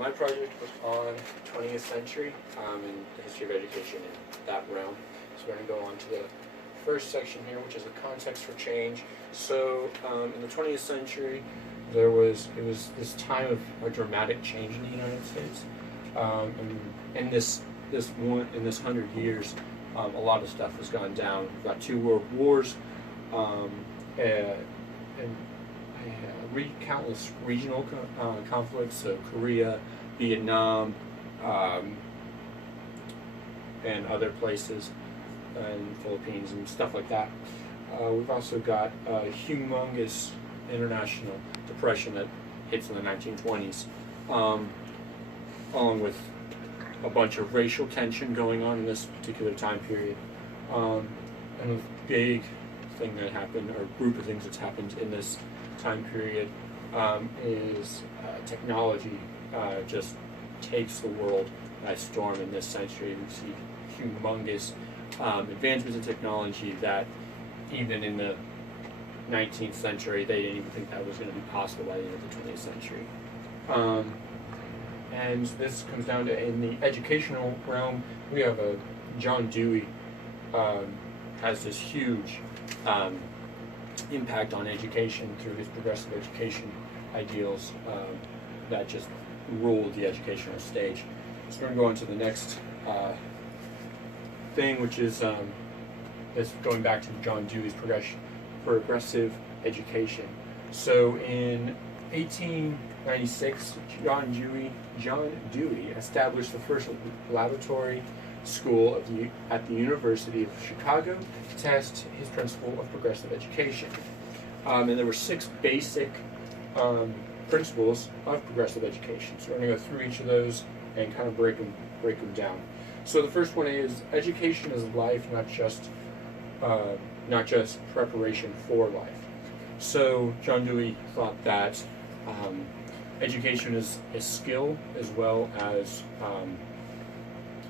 my project was on 20th century and the history of education in that realm. So we're going to go on to the first section here, which is the context for change. So in the 20th century, it was this time of a dramatic change in the United States. And in this 100 years, a lot of stuff has gone down. We've got 2 world wars, and countless regional conflicts, so Korea, Vietnam, and other places, and Philippines and stuff like that. We've also got a humongous international depression that hits in the 1920s, along with a bunch of racial tension going on in this particular time period. And a big thing that happened, or group of things that's happened in this time period, is technology just takes the world by storm in this century. We see humongous advancements in technology that even in the 19th century, they didn't even think that was going to be possible by the end of the 20th century. And this comes down to, in the educational realm, we have John Dewey has this huge impact on education through his progressive education ideals that just ruled the educational stage. So we're going to go on to the next thing, which is this going back to John Dewey's progressive education. So in 1896, John Dewey established the first laboratory school at the University of Chicago to test his principle of progressive education. And there were 6 basic principles of progressive education. So we're going to go through each of those and kind of break them down. So the first one is education is life, not just preparation for life. So John Dewey thought that education is skill as well as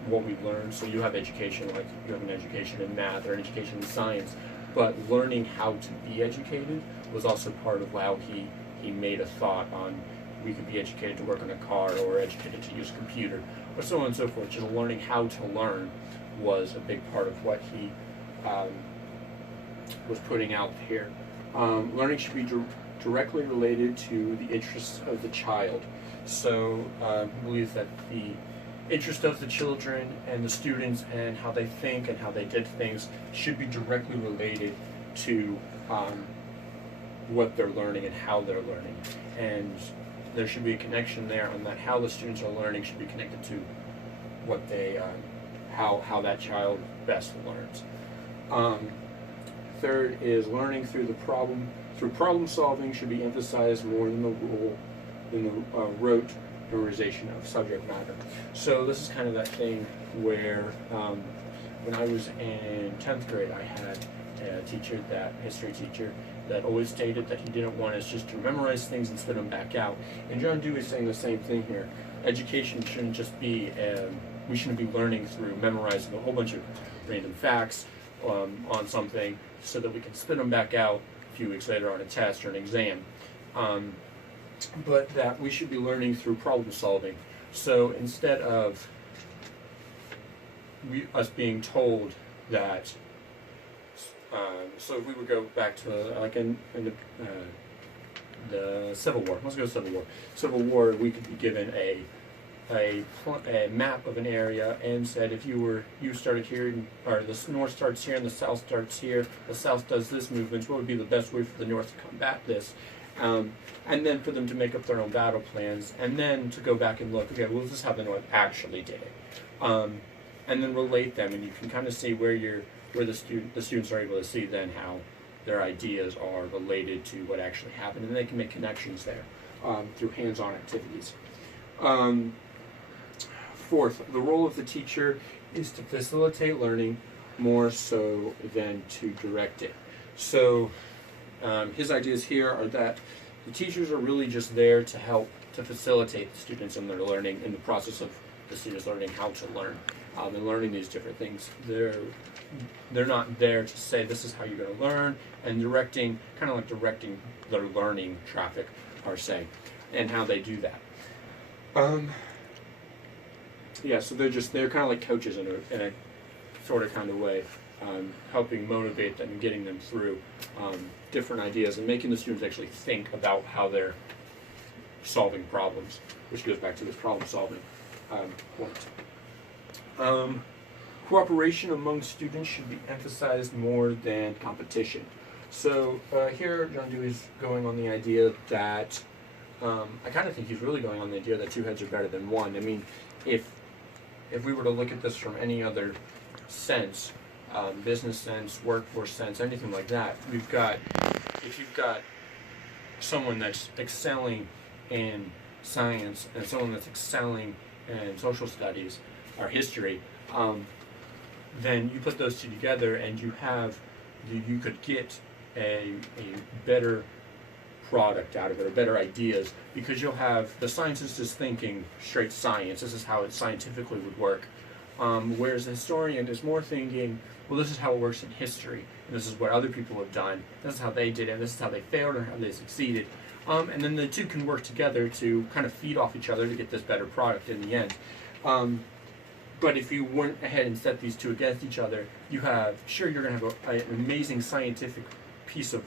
what we learn. So you have education, like you have an education in math or an education in science, but learning how to be educated was also part of how he made a thought on we could be educated to work on a car or educated to use a computer or so on and so forth. Just learning how to learn was a big part of what he was putting out here. Learning should be directly related to the interests of the child. So I believe that the interest of the children and the students and how they think and how they did things should be directly related to what they're learning and how they're learning. And there should be a connection there on that. How the students are learning should be connected to what they, how that child best learns. Third is learning through problem solving should be emphasized more than the rote memorization of subject matter. So this is kind of that thing where when I was in 10th grade, I had a teacher, history teacher, that always stated that he didn't want us just to memorize things and spit them back out. And John Dewey is saying the same thing here. Education shouldn't just be, we shouldn't be learning through memorizing a whole bunch of random facts on something so that we can spit them back out a few weeks later on a test or an exam. But that we should be learning through problem solving. So instead of us being told that, so if we would go back to like in the Civil War, let's go to Civil War. Civil War, we could be given a map of an area and said if you started here, or the North starts here and the South starts here, the South does this movement, what would be the best way for the North to combat this? And then for them to make up their own battle plans, and then to go back and look, okay, well, this is how the North actually did it. And then relate them, and you can kind of see where the students are able to see then how their ideas are related to what actually happened, and they can make connections there through hands-on activities. Fourth, the role of the teacher is to facilitate learning more so than to direct it. So his ideas here are that the teachers are really just there to help to facilitate the students in their learning, in the process of the students learning how to learn and learning these different things. They're not there to say this is how you're going to learn, and directing, kind of like directing their learning traffic, per se, and how they do that. Yeah, so they're kind of like coaches in a sort of kind of way, helping motivate them and getting them through different ideas and making the students actually think about how they're solving problems, which goes back to this problem solving point. Cooperation among students should be emphasized more than competition. So here John Dewey's going on the idea that I kind of think he's really going on the idea that two heads are better than one. I mean, if we were to look at this from any other sense, business sense, workforce sense, anything like that, if you've got someone that's excelling in science and someone that's excelling in social studies or history, then you put those two together and you could get a better product out of it, or better ideas, because you'll have the scientist is thinking straight science, this is how it scientifically would work, whereas the historian is more thinking, well, this is how it works in history, and this is what other people have done, this is how they did it, this is how they failed and how they succeeded, and then the two can work together to kind of feed off each other to get this better product in the end. But if you went ahead and set these two against each other, you're going to have an amazing scientific piece of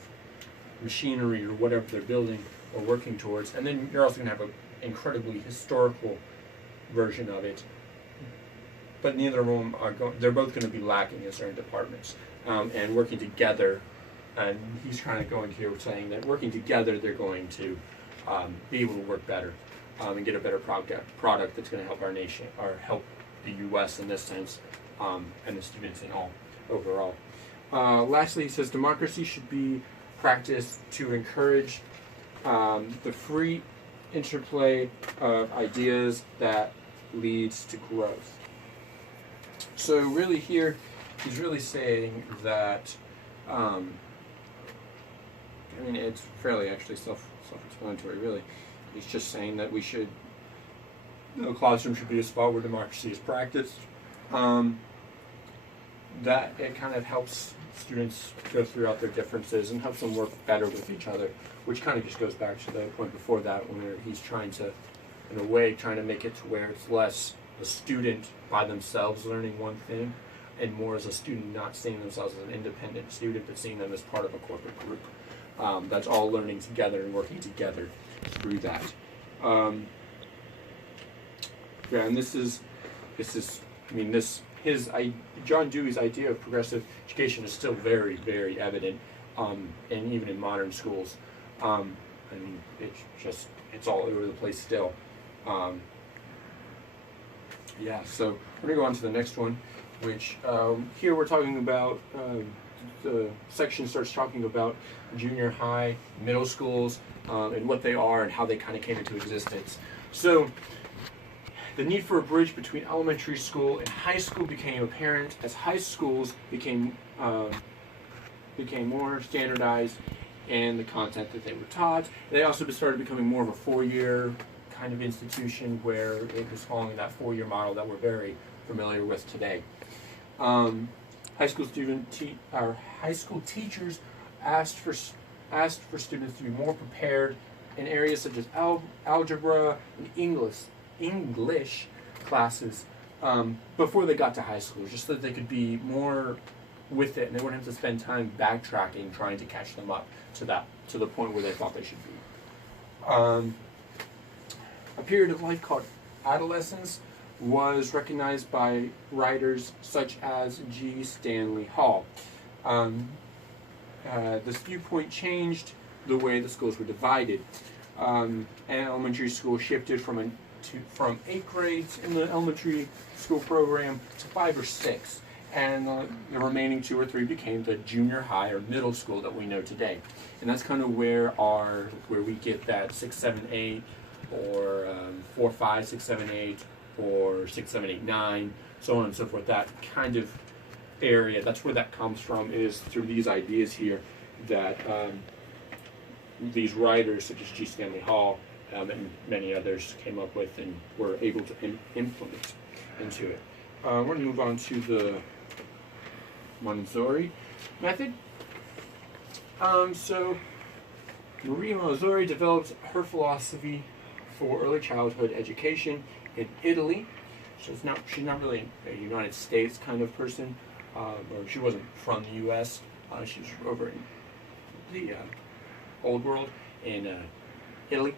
machinery or whatever they're building or working towards, and then you're also going to have an incredibly historical version of it. But neither of them they're both going to be lacking in certain departments. And working together, and he's kind of going here saying that working together they're going to be able to work better and get a better product that's going to help our nation, or help the U.S. in this sense, and the students in all overall. Lastly, he says democracy should be practiced to encourage the free interplay of ideas that leads to growth. So really here, he's really saying that, I mean, it's fairly actually self-explanatory, really. He's just saying that we should, the classroom should be a spot where democracy is practiced. That it kind of helps students go throughout their differences and helps them work better with each other, which kind of just goes back to the point before that, where he's trying to, in a way, trying to make it to where it's less a student by themselves learning one thing, and more as a student not seeing themselves as an independent student, but seeing them as part of a corporate group. That's all learning together and working together through that. Yeah, and this is, I mean, John Dewey's idea of progressive education is still very, very evident, and even in modern schools. I mean, it's all over the place still. Yeah, so we're going to go on to the next one, which here we're talking about, the section starts talking about junior high, middle schools, and what they are and how they kind of came into existence. So the need for a bridge between elementary school and high school became apparent as high schools became more standardized in the content that they were taught. They also started becoming more of a four-year kind of institution, where it was following that four-year model that we're very familiar with today. High school teachers asked for students to be more prepared in areas such as algebra and English classes before they got to high school, just so that they could be more with it and they wouldn't have to spend time backtracking trying to catch them up to the point where they thought they should be. A period of life called adolescence was recognized by writers such as G. Stanley Hall. This viewpoint changed the way the schools were divided. And elementary school shifted from 8 grades in the elementary school program to 5 or 6, and the remaining 2 or 3 became the junior high or middle school that we know today. And that's kind of where we get that 6, 7, 8, or 4, 5, 6, 7, 8, or 6, 7, 8, 9, so on and so forth. That kind of area, that's where that comes from, is through these ideas here that these writers such as G. Stanley Hall and many others came up with and were able to implement into it. We're going to move on to the Montessori method. So Marie Montessori developed her philosophy for early childhood education in Italy. She's not really a United States kind of person, or she wasn't from the U.S. She was over in the old world in Italy.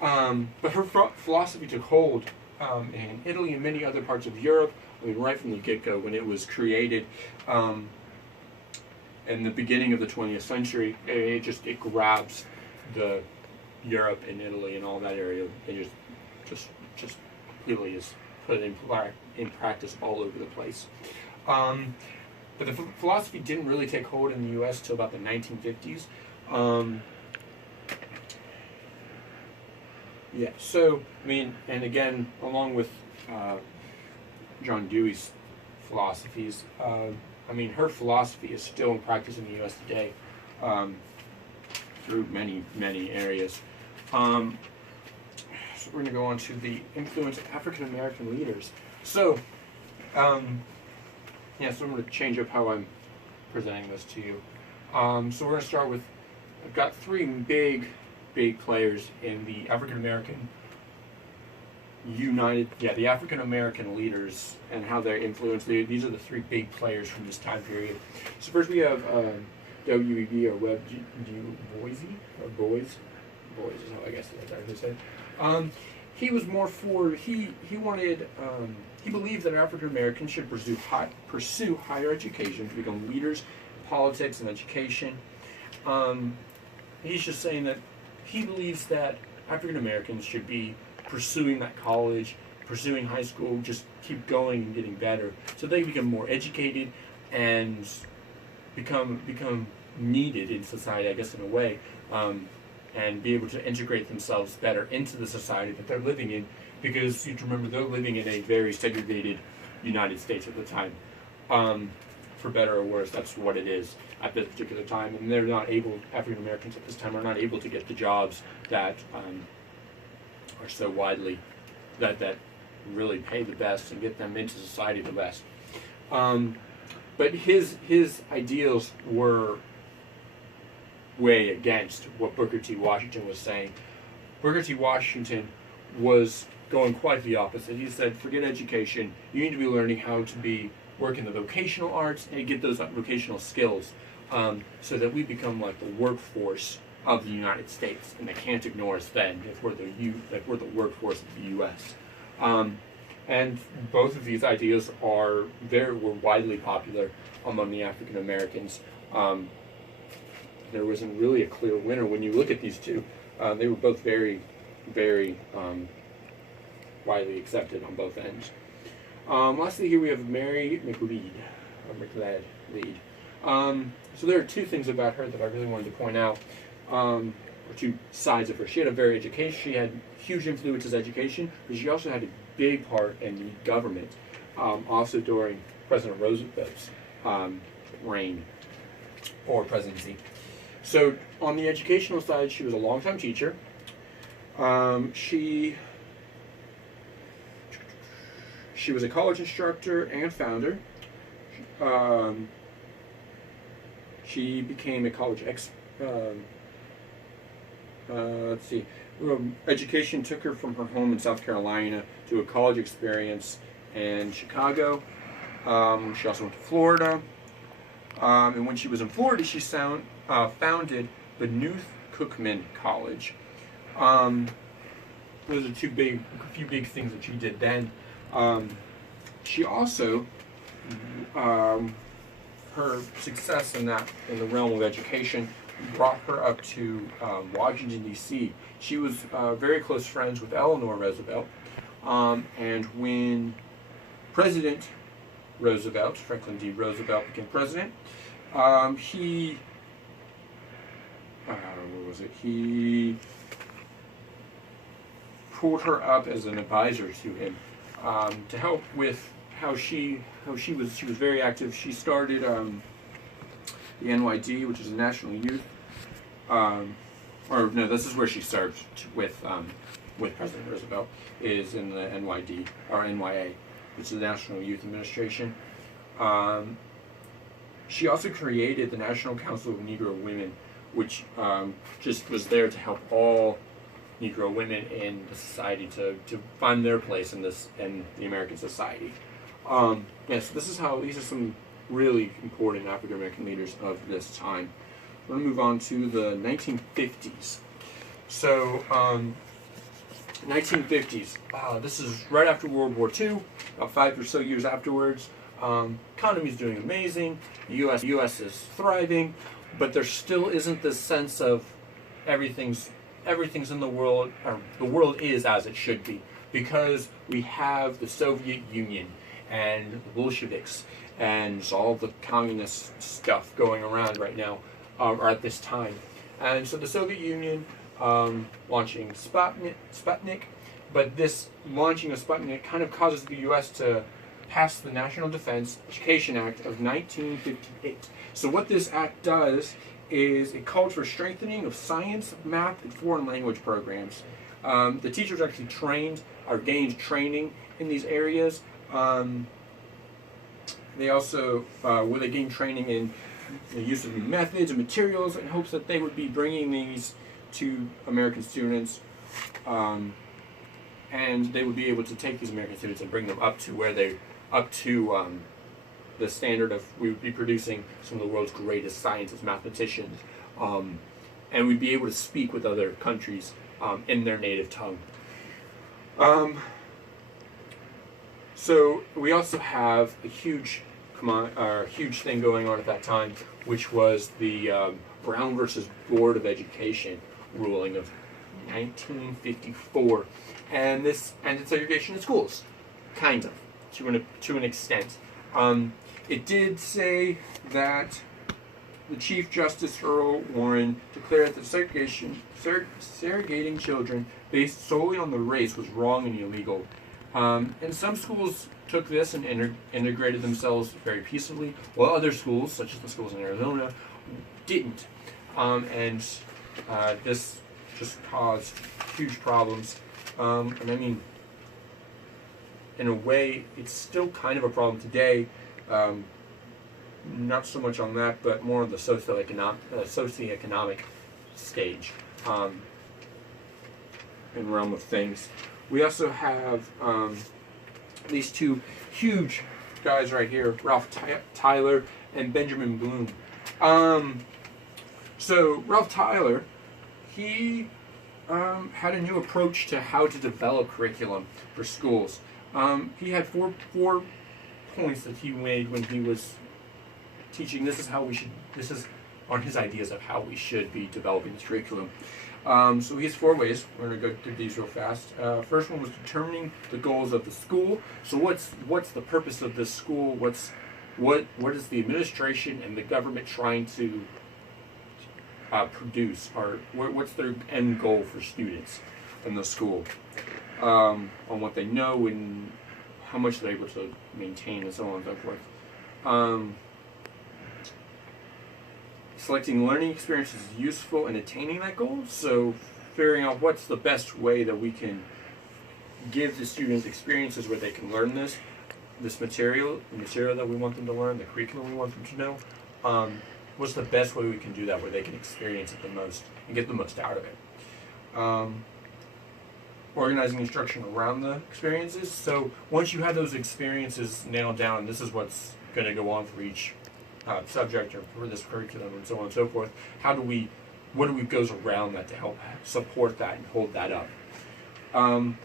But her philosophy took hold in Italy and many other parts of Europe. I mean, right from the get-go, when it was created in the beginning of the 20th century, it grabs the Europe and Italy and all that area, and just completely is put in practice all over the place. But the philosophy didn't really take hold in the U.S. till about the 1950s. Yeah, so, I mean, and again, along with John Dewey's philosophies, I mean, her philosophy is still in practice in the U.S. today through many, many areas. So we're going to go on to the influence of African American leaders. So, so I'm going to change up how I'm presenting this to you. So we're going to start with, I've got three big players in the African American the African American leaders and how they're influenced. These are the three big players from this time period. So first we have W.E.B. or Webb Du Bois, or Boys is how I guess that's how you say it. He was more for he wanted he believed that African Americans should pursue higher education to become leaders in politics and education. He's just saying that he believes that African Americans should be pursuing that college, pursuing high school, just keep going and getting better, so they become more educated and become needed in society, I guess, in a way, and be able to integrate themselves better into the society that they're living in, because you have to remember they're living in a very segregated United States at the time. For better or worse, that's what it is at this particular time, and they're not able, African Americans at this time are not able to get the jobs that are so widely, that really pay the best and get them into society the best. But his ideals were way against what Booker T. Washington was saying. Booker T. Washington was going quite the opposite. He said, forget education, you need to be learning how to work in the vocational arts and get those vocational skills, so that we become like the workforce of the United States, and they can't ignore us then if we're the workforce of the U.S. And both of these ideas were widely popular among the African Americans. There wasn't really a clear winner when you look at these two. They were both very, very widely accepted on both ends. Lastly, here we have Mary McLeod. So there are two things about her that I really wanted to point out, or two sides of her. She had huge influences in education, but she also had a big part in the government, also during President Roosevelt's reign or presidency. So on the educational side, she was a longtime teacher. She was a college instructor and founder. She became a college education took her from her home in South Carolina to a college experience in Chicago. She also went to Florida. And when she was in Florida, she founded the Booth-Cookman College. Those are a few big things that she did then. She also, her success in the realm of education brought her up to Washington, D.C. She was very close friends with Eleanor Roosevelt, and when President Roosevelt, Franklin D. Roosevelt, became president, he pulled her up as an advisor to him, to help with she was very active. She started the NYD, which is a national youth, this is where she served with President Roosevelt, is in the NYD or NYA, which is the National Youth Administration. She also created the National Council of Negro Women, which just was there to help all Negro women in the society to find their place in the American society. Yes, these are some really important African American leaders of this time. We're going to move on to the 1950s. So, 1950s. This is right after World War II, about 5 or so years afterwards. Economy's doing amazing. The U.S. is thriving, but there still isn't this sense of everything's in the world, or the world is as it should be, because we have the Soviet Union and the Bolsheviks and all the communist stuff going around right now, or at this time. And so the Soviet Union launching Sputnik, but this launching of Sputnik kind of causes the U.S. to pass the National Defense Education Act of 1958. So what this act does is it called for strengthening of science, math, and foreign language programs. The teachers actually gained training in these areas. They also they gained training in the use of new methods and materials in hopes that they would be bringing these to American students, and they would be able to take these American students and bring them up to the standard of, we would be producing some of the world's greatest scientists, mathematicians, and we'd be able to speak with other countries in their native tongue. So we also have a huge thing going on at that time, which was the Brown versus Board of Education ruling of 1954, and this ended segregation in schools, kind of, to an extent. It did say that the Chief Justice Earl Warren declared that segregating children based solely on the race was wrong and illegal. And some schools took this and integrated themselves very peaceably, while other schools, such as the schools in Arizona, didn't. And this just caused huge problems. And I mean, in a way, it's still kind of a problem today. Not so much on that, but more on the socioeconomic stage and realm of things. We also have these two huge guys right here, Ralph Tyler and Benjamin Bloom. So Ralph Tyler, he had a new approach to how to develop curriculum for schools. He had four points that he made when he was teaching. This is on his ideas of how we should be developing this curriculum. So he has 4 ways. We're going to go through these real fast. First one was determining the goals of the school. So what's the purpose of this school? What is the administration and the government trying to produce, or what's their end goal for students in the school? On what they know and how much they're able to maintain, and so on and so forth. Selecting learning experiences useful in attaining that goal. So figuring out what's the best way that we can give the students experiences where they can learn the material that we want them to learn, the curriculum we want them to know. What's the best way we can do that where they can experience it the most and get the most out of it. Organizing instruction around the experiences. So once you have those experiences nailed down, this is what's going to go on for each subject or for this curriculum and so on and so forth. What goes around that to help support that and hold that up? And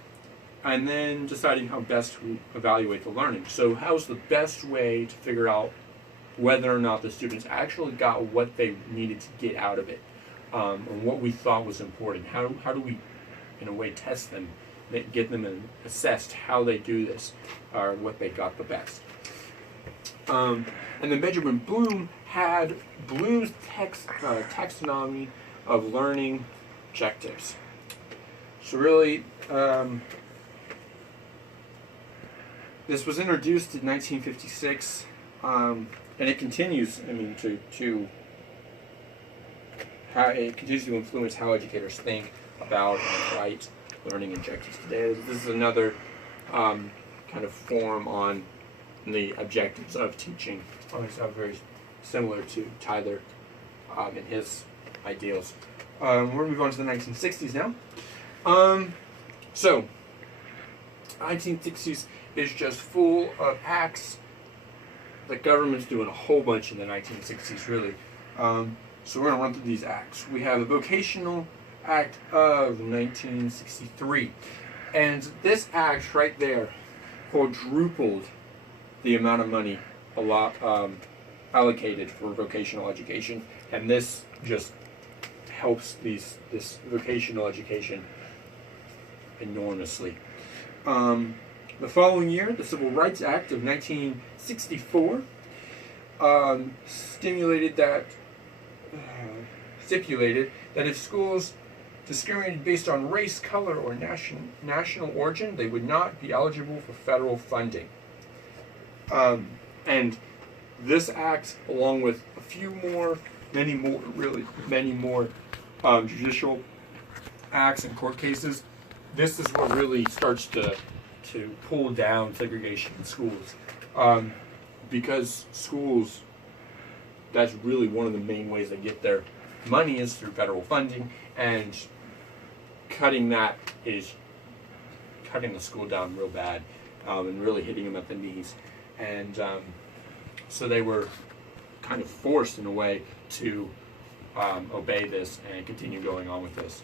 then deciding how best to evaluate the learning. So how's the best way to figure out whether or not the students actually got what they needed to get out of it, and what we thought was important? How do we, in a way, test them, get them assessed how they do this, or what they got the best? And then Benjamin Bloom had Bloom's taxonomy of learning objectives. So really, this was introduced in 1956, and it continues. I mean, it continues to influence how educators think about and write learning objectives today. This is another kind of form on the objectives of teaching. It's very similar to Tyler and his ideals. We're going to move on to the 1960s now. So 1960s is just full of acts. The government's doing a whole bunch in the 1960s, really. So we're going to run through these acts. We have the Vocational Act of 1963. And this act right there quadrupled the amount of money allocated for vocational education. And this just helps this vocational education enormously. The following year, the Civil Rights Act of 1964 stipulated that if schools discriminated based on race, color, or national origin, they would not be eligible for federal funding. And this act, along with a few more, many more judicial acts and court cases, this is what really starts to pull down segregation in schools. Because schools, that's really one of the main ways they get their money is through federal funding, and cutting that is cutting the school down real bad, and really hitting them at the knees. And so they were kind of forced in a way to obey this and continue going on with this,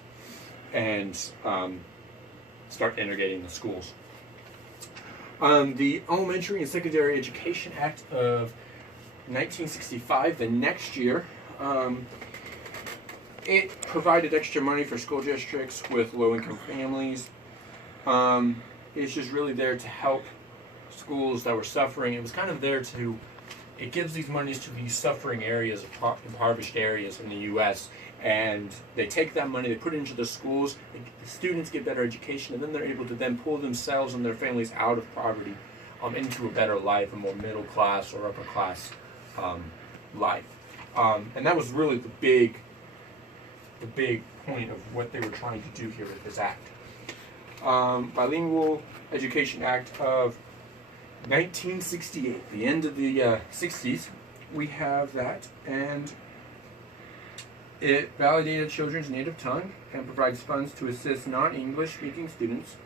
and start integrating the schools. The Elementary and Secondary Education Act of 1965, the next year, it provided extra money for school districts with low-income families. It's just really there to help schools that were suffering. It was kind of there to, it gives these monies to these suffering areas, impoverished areas in the U.S., and they take that money, they put it into the schools, the students get better education, and then they're able to then pull themselves and their families out of poverty into a better life, a more middle class or upper class life. And that was really the big point of what they were trying to do here with this act. Bilingual Education Act of 1968, the end of the 60s, we have that, and it validated children's native tongue and provides funds to assist non-English speaking students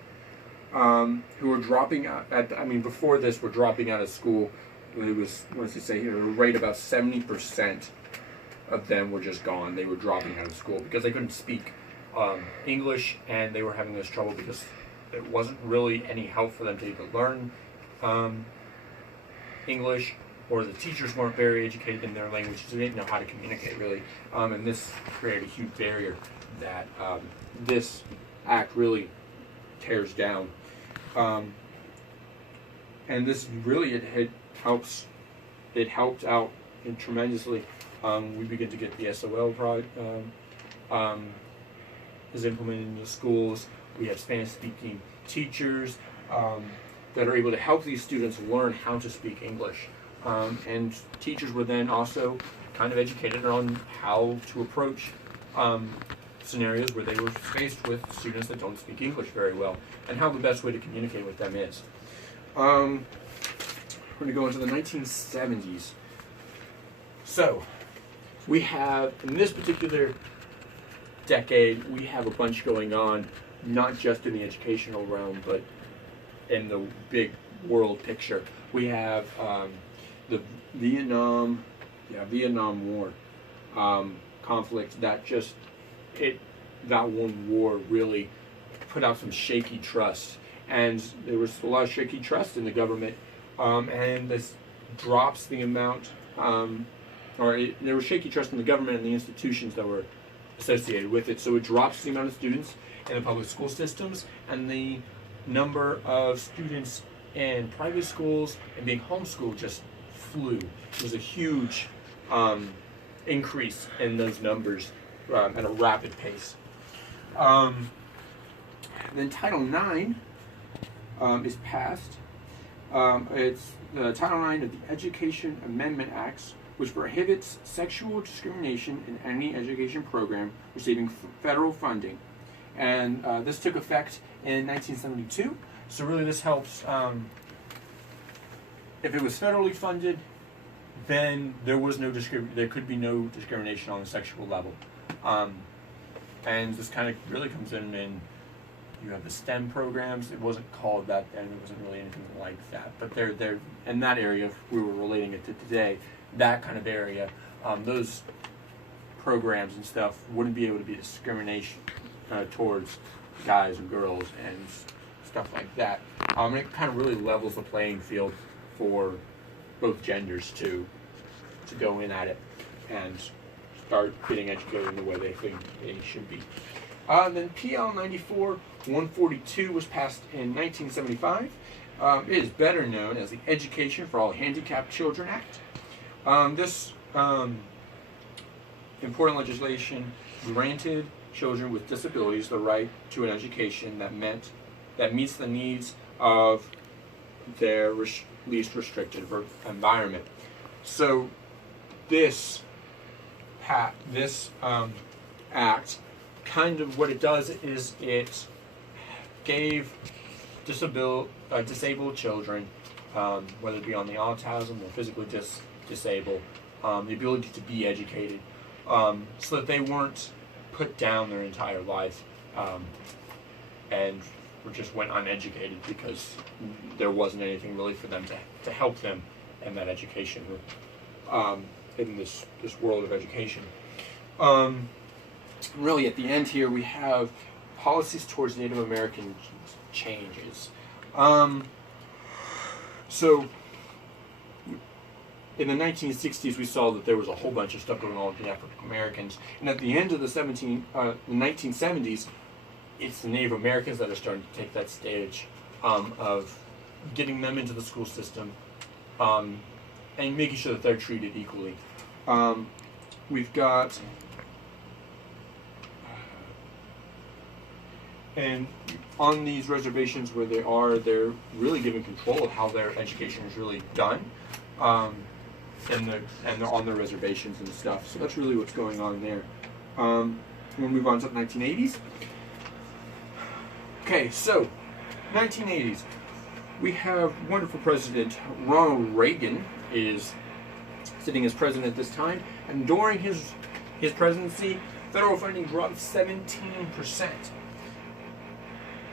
who are dropping out. Before this, were dropping out of school. It was, what does it say here? A rate about 70% of them were just gone. They were dropping out of school because they couldn't speak English, and they were having this trouble because there wasn't really any help for them to even learn English, or the teachers weren't very educated in their language, so they didn't know how to communicate really. And this created a huge barrier that this act really tears down. And this really, it helped out tremendously. We begin to get the SOL is implemented in the schools. We have Spanish-speaking teachers that are able to help these students learn how to speak English. And teachers were then also kind of educated on how to approach scenarios where they were faced with students that don't speak English very well, and how the best way to communicate with them is. We're going to go into the 1970s. So, we have, in this particular decade, we have a bunch going on, not just in the educational realm, but in the big world picture. We have the Vietnam War conflict. That one war really put out some shaky trust, and there was a lot of shaky trust in the government, and this drops the amount, there was shaky trust in the government and the institutions that were associated with it, so it drops the amount of students in the public school systems, and the number of students in private schools and being homeschooled just flew. It was a huge increase in those numbers at a rapid pace. Then Title IX is passed. It's the Title IX of the Education Amendment Acts, which prohibits sexual discrimination in any education program receiving federal funding. And this took effect in 1972. So really this helps, if it was federally funded, then there could be no discrimination on the sexual level. And this kind of really comes in You have the STEM programs. It wasn't called that then. It wasn't really anything like that. But they're in that area. If we were relating it to today, that kind of area, those programs and stuff wouldn't be able to be discrimination towards guys and girls and stuff like that. And it kind of really levels the playing field for both genders to go in at it and start getting educated in the way they think they should be. Then PL 94-142 was passed in 1975. It is better known as the Education for All Handicapped Children Act. This important legislation granted children with disabilities the right to an education that meets the needs of their least restricted environment. So this act, kind of what it does is it gave disabled children, whether it be on the autism or physically disabled, the ability to be educated, so that they weren't put down their entire life and just went uneducated because there wasn't anything really for them to help them in that education, in this world of education. Really, at the end here, we have policies towards Native American changes. So, in the 1960s, we saw that there was a whole bunch of stuff going on with the African Americans, and at the end of the 1970s, it's the Native Americans that are starting to take that stage of getting them into the school system and making sure that they're treated equally. We've got, and on these reservations where they're really given control of how their education is really done, and they're on their reservations and stuff. So that's really what's going on there. We'll move on to the 1980s. Okay, so 1980s. We have wonderful President Ronald Reagan is sitting as president at this time, and during his presidency, federal funding dropped 17%.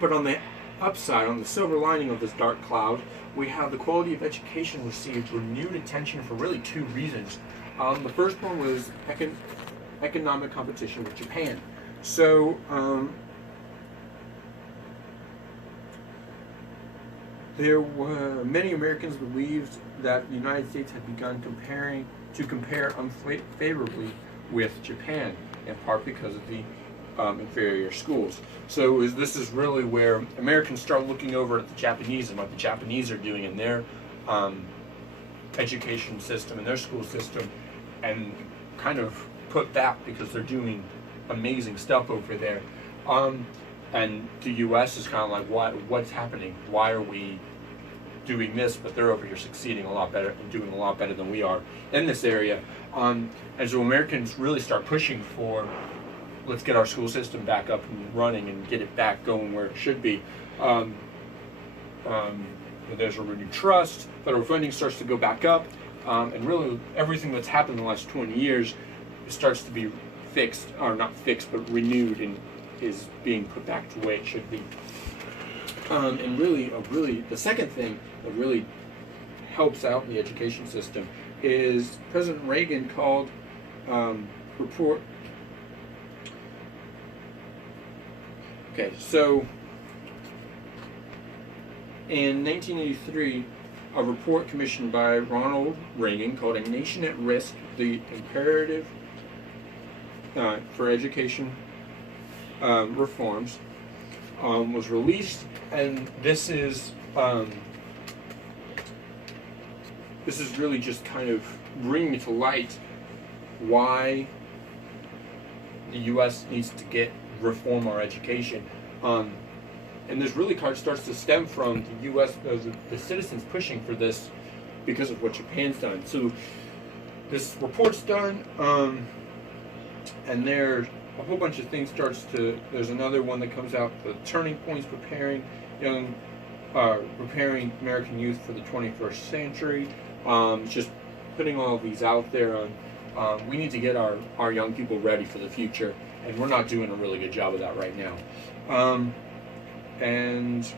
But on the upside, on the silver lining of this dark cloud, we have the quality of education received renewed attention for really two reasons. The first one was economic competition with Japan. So there were many Americans believed that the United States had begun to compare unfavorably with Japan, in part because of the inferior schools. So this is really where Americans start looking over at the Japanese and what the Japanese are doing in their education system and their school system, and kind of put back because they're doing amazing stuff over there. And the U.S. is kind of like, what's happening? Why are we doing this, but they're over here succeeding a lot better and doing a lot better than we are in this area? And so Americans really start pushing for, let's get our school system back up and running and get it back going where it should be. There's a renewed trust, federal funding starts to go back up, and really everything that's happened in the last 20 years starts to be fixed, or not fixed, but renewed and is being put back to the way it should be. And really, the second thing that really helps out the education system is President Reagan called report. Okay, so in 1983, a report commissioned by Ronald Reagan called A Nation at Risk, the Imperative for Education Reforms was released, and this is really just kind of bringing to light why the U.S. needs to reform our education, and this really starts to stem from the U.S. The citizens pushing for this because of what Japan's done. So this report's done, and there's a whole bunch of things there's another one that comes out, the Turning Points, preparing American youth for the 21st century. Just putting all of these out there on, we need to get our young people ready for the future, and we're not doing a really good job of that right now. and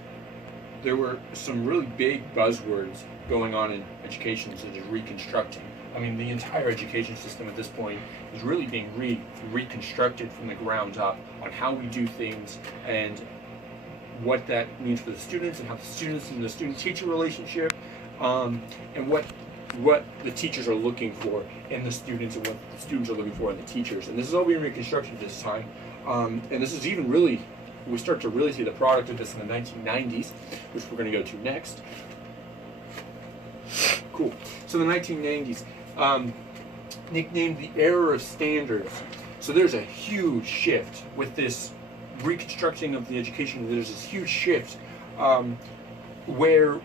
there were some really big buzzwords going on in education, such as reconstructing. I mean, the entire education system at this point is really being reconstructed from the ground up on how we do things and what that means for the students, and how the students and the student-teacher relationship, and what the teachers are looking for in the students, and what the students are looking for in the teachers. And this is all being reconstructed this time. And this is even really, we start to really see the product of this in the 1990s, which we're going to go to next. Cool. So the 1990s, nicknamed the era of standards. So there's a huge shift with this reconstructing of the education. There's this huge shift where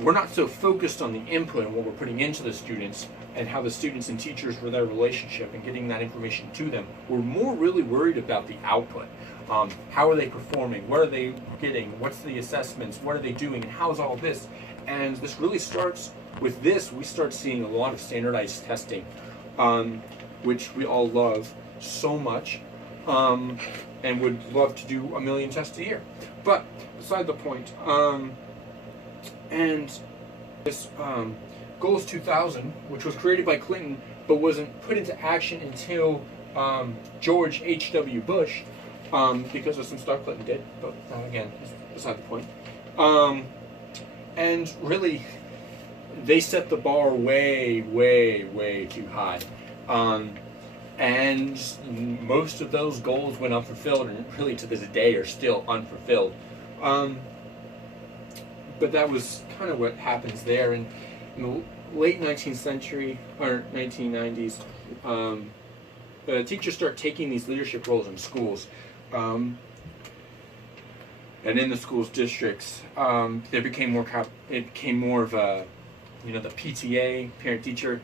we're not so focused on the input and what we're putting into the students and how the students and teachers were their relationship and getting that information to them. We're more really worried about the output. How are they performing? What are they getting? What's the assessments? What are they doing? And how's all this? And this really starts with this. We start seeing a lot of standardized testing, which we all love so much, and would love to do 1 million tests a year. But beside the point, and this Goals 2000, which was created by Clinton but wasn't put into action until George H.W. Bush, because of some stuff Clinton did, but again, beside the point. And really, they set the bar way, way, way too high. And most of those goals went unfulfilled, and really to this day are still unfulfilled. But that was kind of what happens there. And in the late 19th century, or 1990s, teachers start taking these leadership roles in schools. And in the schools districts, there became more. It became more of a, the PTA, parent-teacher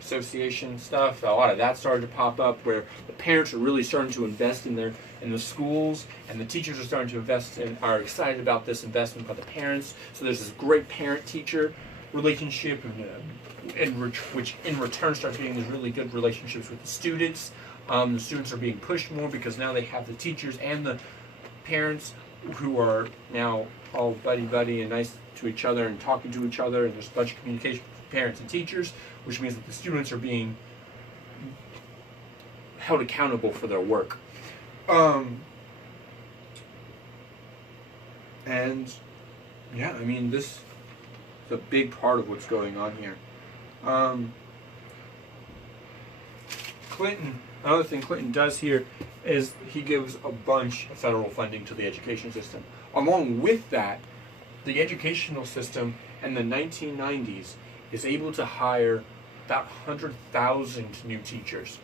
association stuff. A lot of that started to pop up, where the parents are really starting to invest in the schools, and the teachers are starting to invest and are excited about this investment by the parents. So there's this great parent-teacher relationship, which in return starts getting these really good relationships with the students. The students are being pushed more because now they have the teachers and the parents who are now all buddy and nice to each other and talking to each other, and there's a bunch of communication with parents and teachers, which means that the students are being held accountable for their work. And yeah, I mean, this is a big part of what's going on here. Another thing Clinton does here is he gives a bunch of federal funding to the education system. Along with that, the educational system in the 1990s is able to hire about 100,000 new teachers.